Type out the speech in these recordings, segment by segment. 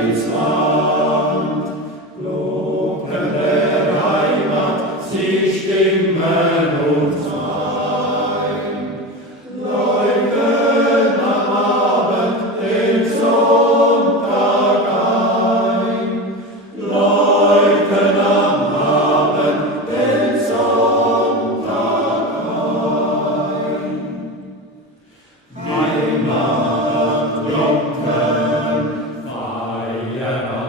ins Land. Glocken der Heimat, sie stimmen uns ein. Läuten am Abend den Sonntag ein. Läuten am Abend den Sonntag ein. Heimatglocken,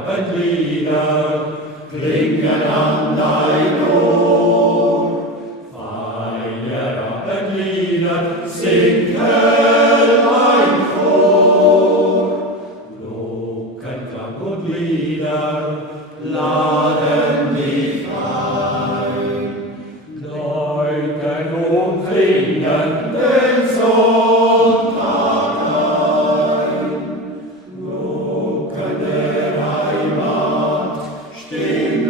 Feierabendlieder klingen an dein Ohr. Feierabendlieder singt hell ein Chor. Glockenklang und Lieder laden dich ein. Läuten und klingen den Sonntag ein. Glocken der Heimat, Stimmen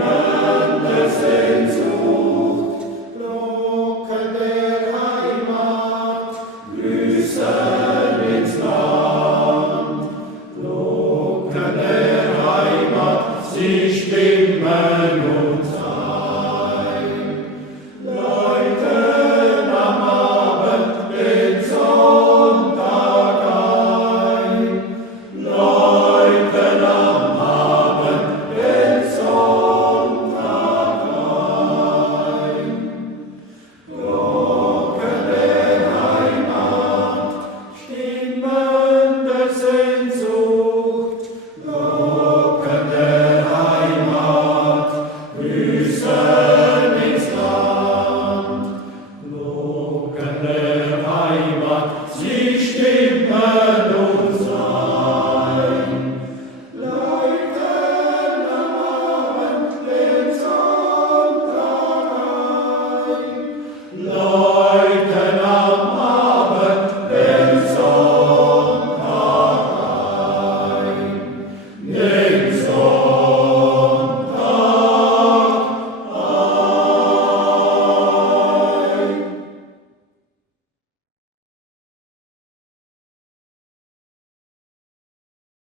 der Sehnsucht. Glocken der Heimat, grüßen ins Land. Glocken der Heimat, sie stimmen